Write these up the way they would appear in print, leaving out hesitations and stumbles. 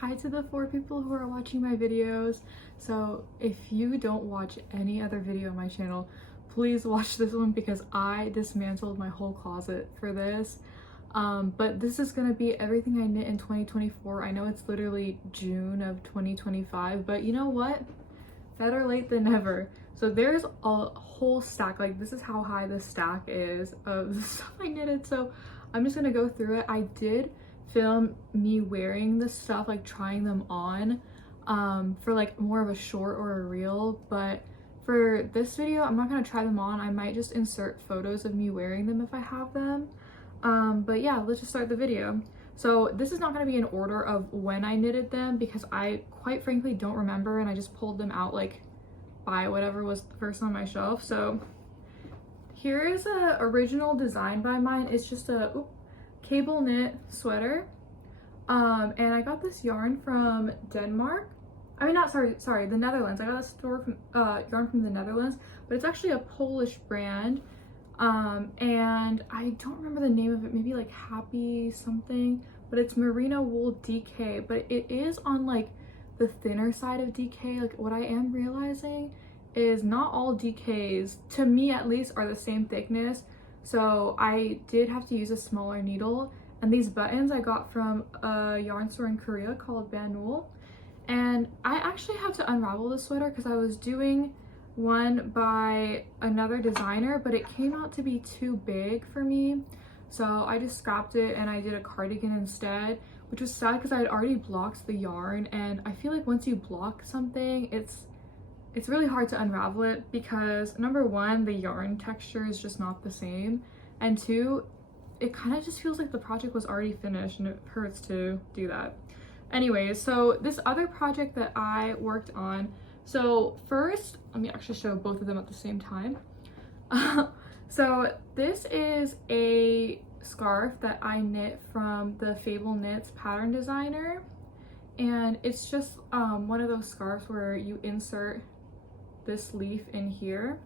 Hi to the 4 people who are watching my videos. So if you don't watch any other video on my channel, please watch this one because I dismantled my whole closet for this. But this is gonna be everything I knit in 2024. I know it's literally June of 2025, but you know what? Better late than never. So there's a whole stack, like this is how high the stack is of the stuff I knitted. So I'm just gonna go through it. I did film me wearing this stuff, like trying them on for like more of a short or a reel, but for this video I'm not gonna try them on. I might just insert photos of me wearing them if I have them. But yeah, let's just start the video. So this is not going to be in order of when I knitted them because I quite frankly don't remember, and I just pulled them out like by whatever was first on my shelf. So here is a original design by mine. It's just a cable knit sweater, and I got this yarn from Denmark. I mean, not sorry, the Netherlands. I got a store from yarn from the Netherlands, but it's actually a Polish brand. And I don't remember the name of it, maybe like Happy something, but it's merino wool DK, but it is on like the thinner side of DK. Like what I am realizing is not all DKs, to me at least, are the same thickness. So I did have to use a smaller needle, and these buttons I got from a yarn store in Korea called Banul. And I actually had to unravel the sweater because I was doing one by another designer, but it came out to be too big for me, so I just scrapped it and I did a cardigan instead, which was sad because I had already blocked the yarn, and I feel like once you block something, it's really hard to unravel it because number one, the yarn texture is just not the same, and two, it kind of just feels like the project was already finished and it hurts to do that. Anyways, so this other project that I worked on, so first, let me actually show both of them at the same time. So this is a scarf that I knit from the Fable Knits pattern designer. And it's just one of those scarves where you insert this leaf in here.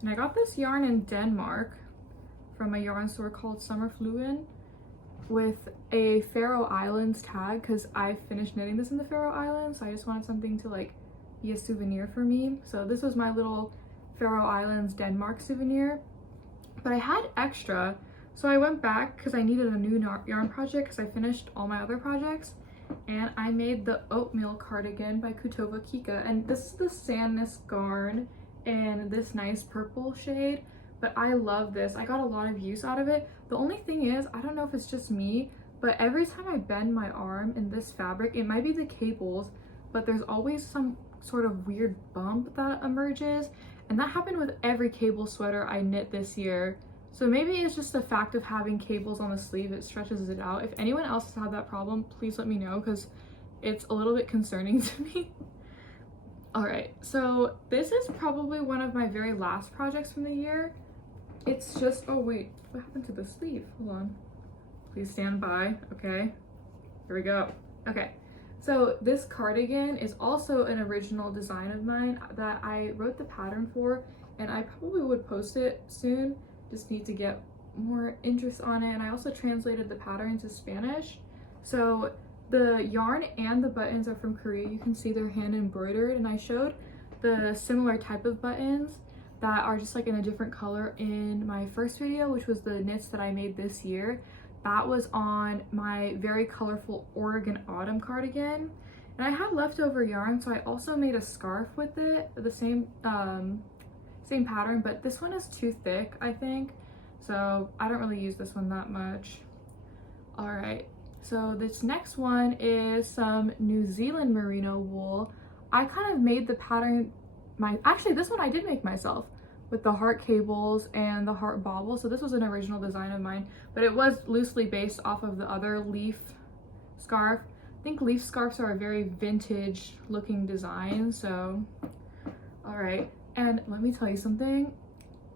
And I got this yarn in Denmark from a yarn store called Sommerfluen with a Faroe Islands tag because I finished knitting this in the Faroe Islands, so I just wanted something to like be a souvenir for me. So this was my little Faroe Islands Denmark souvenir, but I had extra, so I went back because I needed a new yarn project because I finished all my other projects, and I made the oatmeal cardigan by Kutova Kika, and this is the Sandness garn in this nice purple shade, but I love this. I got a lot of use out of it. The only thing is, I don't know if it's just me, but every time I bend my arm in this fabric, it might be the cables, but there's always some sort of weird bump that emerges, and that happened with every cable sweater I knit this year. So maybe it's just the fact of having cables on the sleeve, it stretches it out. If anyone else has had that problem, please let me know because it's a little bit concerning to me. All right, so this is probably one of my very last projects from the year. It's just, oh wait, what happened to the sleeve? Hold on, please stand by. Okay, here we go. Okay, so this cardigan is also an original design of mine that I wrote the pattern for, and I probably would post it soon. Just need to get more interest on it, and I also translated the pattern into Spanish. So the yarn and the buttons are from Korea. You can see they're hand embroidered, and I showed the similar type of buttons that are just like in a different color in my first video, which was the knits that I made this year. That was on my very colorful Oregon Autumn cardigan, and I had leftover yarn, so I also made a scarf with it, the same pattern, but this one is too thick, I think, so I don't really use this one that much. All right, so this next one is some New Zealand merino wool. I kind of made the pattern actually this one I did make myself with the heart cables and the heart bauble, so this was an original design of mine, but it was loosely based off of the other leaf scarf. I think leaf scarves are a very vintage looking design. So all right, and let me tell you something,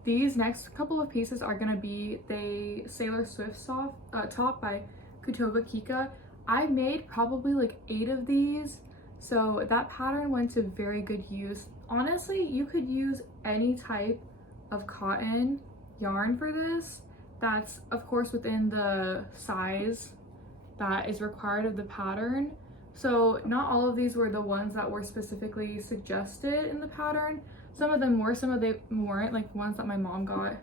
these next couple of pieces are gonna be the Sailor Swift top by Kutova Kika. I made probably like 8 of these, so that pattern went to very good use. Honestly, you could use any type of cotton yarn for this. That's of course within the size that is required of the pattern, So not all of these were the ones that were specifically suggested in the pattern. Some of them were, some of them weren't, like ones that my mom got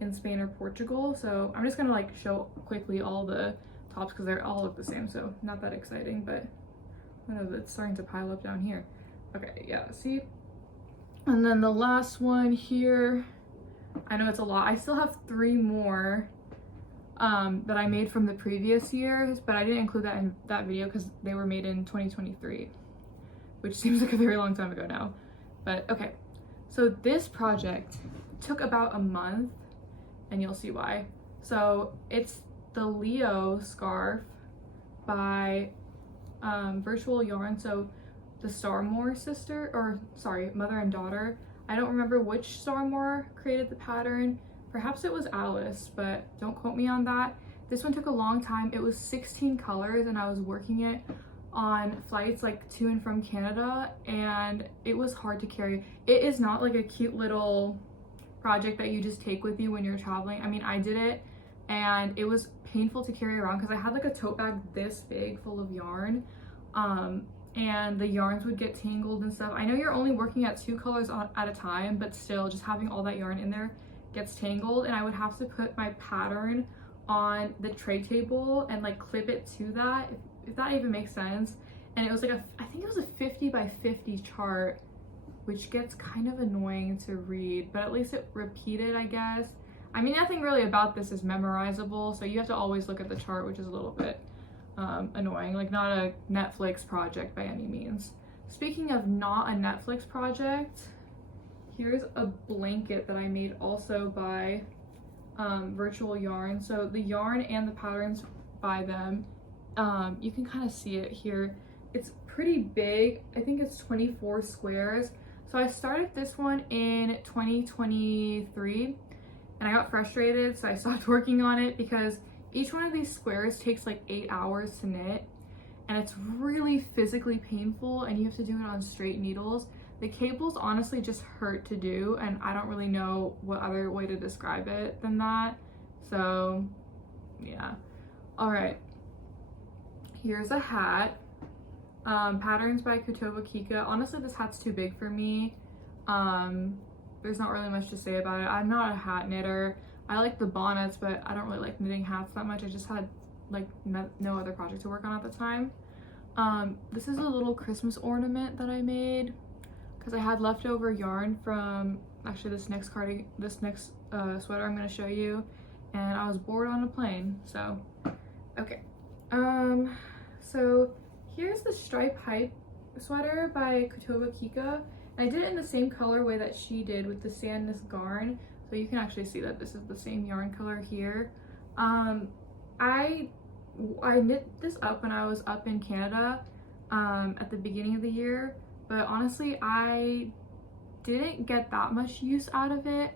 in Spain or Portugal. So I'm just gonna like show quickly all the tops because they're all look the same, so not that exciting, but I know it's starting to pile up down here. Okay, yeah, see? And then the last one here, I know it's a lot. I still have 3 more that I made from the previous years, but I didn't include that in that video because they were made in 2023, which seems like a very long time ago now. But okay, so this project took about a month, and you'll see why. So it's the Leo scarf by Virtual Yarn. So the Starmore sister, or sorry, mother and daughter. I don't remember which Starmore created the pattern. Perhaps it was Alice, but don't quote me on that. This one took a long time. It was 16 colors, and I was working it on flights like to and from Canada, and it was hard to carry. It is not like a cute little project that you just take with you when you're traveling. I mean, I did it, and it was painful to carry around because I had like a tote bag this big full of yarn, and the yarns would get tangled and stuff. I know you're only working at 2 colors at a time, but still just having all that yarn in there gets tangled, and I would have to put my pattern on the tray table and like clip it to that, if that even makes sense. And it was like I think it was a 50 by 50 chart, which gets kind of annoying to read, but at least it repeated, I guess. I mean, nothing really about this is memorizable, so you have to always look at the chart, which is a little bit annoying, like not a Netflix project by any means. Speaking of not a Netflix project, here's a blanket that I made also by Virtual Yarn. So the yarn and the patterns by them, you can kind of see it here. It's pretty big. I think it's 24 squares. So I started this one in 2023, and I got frustrated, so I stopped working on it because each one of these squares takes like 8 hours to knit, and it's really physically painful, and you have to do it on straight needles. The cables honestly just hurt to do, and I don't really know what other way to describe it than that. So yeah. All right, here's a hat. Patterns by Kutova Kika. Honestly, this hat's too big for me. There's not really much to say about it. I'm not a hat knitter. I like the bonnets, but I don't really like knitting hats that much. I just had like no other project to work on at the time. This is a little Christmas ornament that I made because I had leftover yarn from actually this next sweater I'm going to show you, and I was bored on a plane. So okay, so here's the stripe hype sweater by Kutova Kika, and I did it in the same colorway that she did with the Sandness Garn, so you can actually see that this is the same yarn color here. I knit this up when I was up in Canada at the beginning of the year, but honestly I didn't get that much use out of it.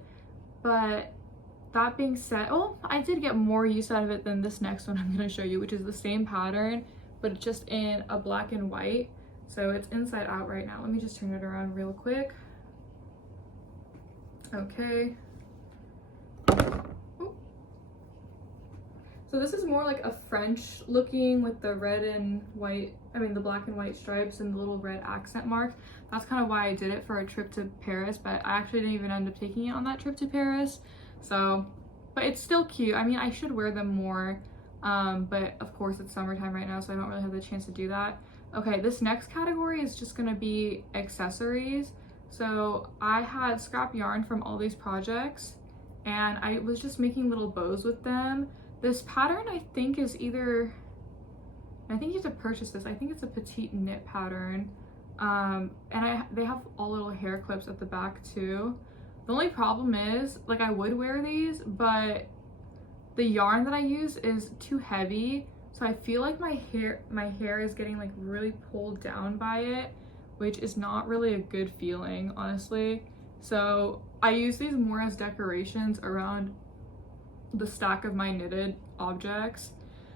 But that being said, oh, I did get more use out of it than this next one I'm going to show you, which is the same pattern but it's just in a black and white, so it's inside out right now. Let me just turn it around real quick. Okay. Ooh. So this is more like a French looking with the red and white, the black and white stripes and the little red accent marks. That's kind of why I did it for a trip to Paris, but I actually didn't even end up taking it on that trip to Paris. So, but it's still cute. I mean, I should wear them more, but of course it's summertime right now, so I don't really have the chance to do that. Okay, this next category is just gonna be accessories. So I had scrap yarn from all these projects, and I was just making little bows with them. This pattern I think is either, I think you have to purchase this. I think it's a petite knit pattern. And they have all little hair clips at the back too. The only problem is, like, I would wear these, but the yarn that I use is too heavy. So I feel like my hair is getting like really pulled down by it, which is not really a good feeling, honestly. So I use these more as decorations around the stack of my knitted objects.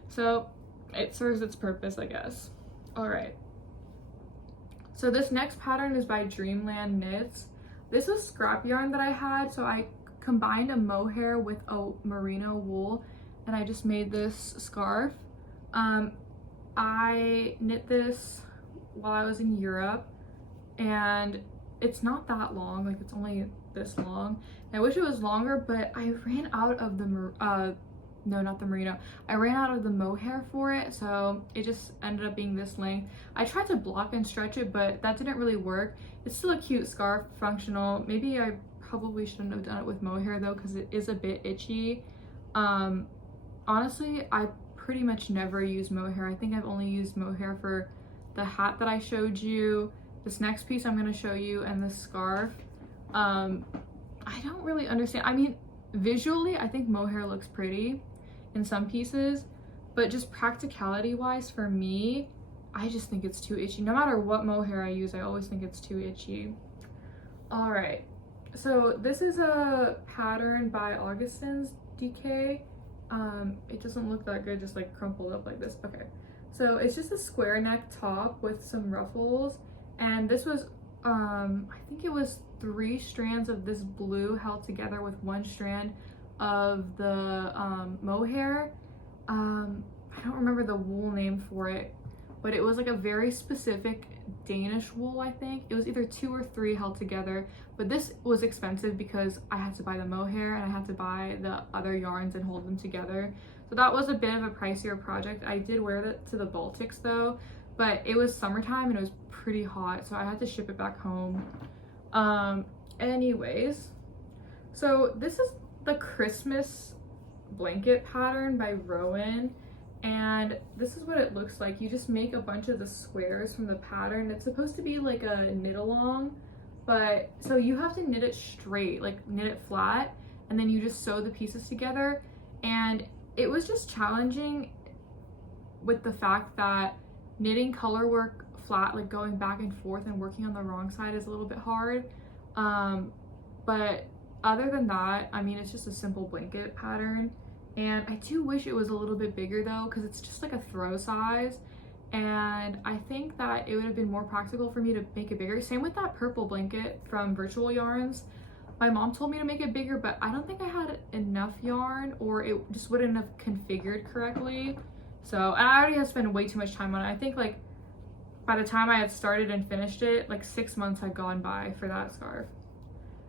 So it serves its purpose, I guess. All right. So this next pattern is by Dreamland Knits. This was scrap yarn that I had, so I combined a mohair with a merino wool, and I just made this scarf. I knit this while I was in Europe, and it's not that long, like it's only this long. I wish it was longer, but I ran out of the no, not the merino. I ran out of the mohair for it, so it just ended up being this length. I tried to block and stretch it, but that didn't really work. It's still a cute scarf, functional. Maybe I probably shouldn't have done it with mohair though, because it is a bit itchy. Honestly, I pretty much never use mohair. I think I've only used mohair for the hat that I showed you, this next piece I'm going to show you, and the scarf. I don't really understand. I mean, visually, I think mohair looks pretty in some pieces, but just practicality wise for me, I just think it's too itchy. No matter what mohair I use, I always think it's too itchy. All right, so this is a pattern by Augustin's DK. It doesn't look that good, just like crumpled up like this. Okay, so it's just a square neck top with some ruffles, and this was I think it was 3 strands of this blue held together with 1 strand of the mohair. I don't remember the wool name for it, but it was like a very specific Danish wool, I think. It was either 2 or 3 held together, but this was expensive because I had to buy the mohair and I had to buy the other yarns and hold them together. So that was a bit of a pricier project. I did wear it to the Baltics though, but it was summertime and it was pretty hot, so I had to ship it back home. Anyways, so this is the Christmas blanket pattern by Rowan, and this is what it looks like. You just make a bunch of the squares from the pattern. It's supposed to be like a knit along, but so you have to knit it straight, like knit it flat, and then you just sew the pieces together. And it was just challenging with the fact that knitting color work flat, like going back and forth and working on the wrong side, is a little bit hard. But other than that, I mean, it's just a simple blanket pattern. And I do wish it was a little bit bigger though, because it's just like a throw size. And I think that it would have been more practical for me to make it bigger. Same with that purple blanket from Virtual Yarns. My mom told me to make it bigger, but I don't think I had enough yarn, or it just wouldn't have configured correctly. So, and I already had spent way too much time on it. I think like by the time I had started and finished it, like 6 months had gone by for that scarf.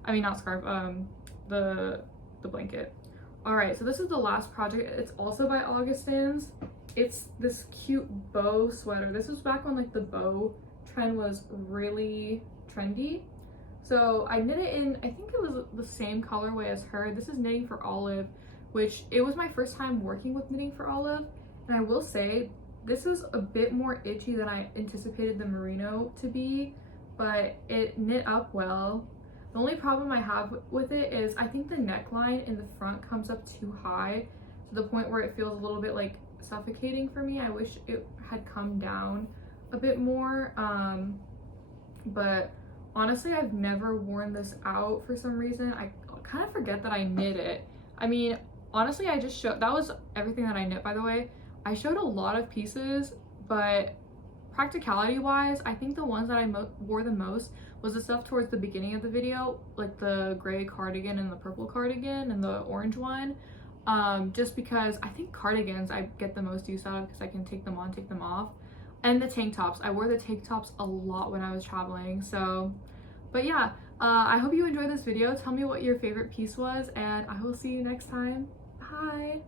I mean, not scarf, the blanket. All right, so this is the last project. It's also by Augustin's. It's this cute bow sweater. This was back when like the bow trend was really trendy. So I knit it in, I think it was the same colorway as her. This is Knitting for Olive, which it was my first time working with Knitting for Olive. And I will say, this is a bit more itchy than I anticipated the merino to be, but it knit up well. The only problem I have with it is I think the neckline in the front comes up too high to the point where it feels a little bit like suffocating for me. I wish it had come down a bit more. But honestly, I've never worn this out for some reason. I kind of forget that I knit it. I mean, honestly, I just showed, that was everything that I knit, by the way. I showed a lot of pieces, but practicality wise, I think the ones that I wore the most was the stuff towards the beginning of the video, like the gray cardigan and the purple cardigan and the orange one. Just because I think cardigans I get the most use out of because I can take them on, take them off. And the tank tops. I wore the tank tops a lot when I was traveling. So, but yeah, I hope you enjoyed this video. Tell me what your favorite piece was, and I will see you next time. Bye!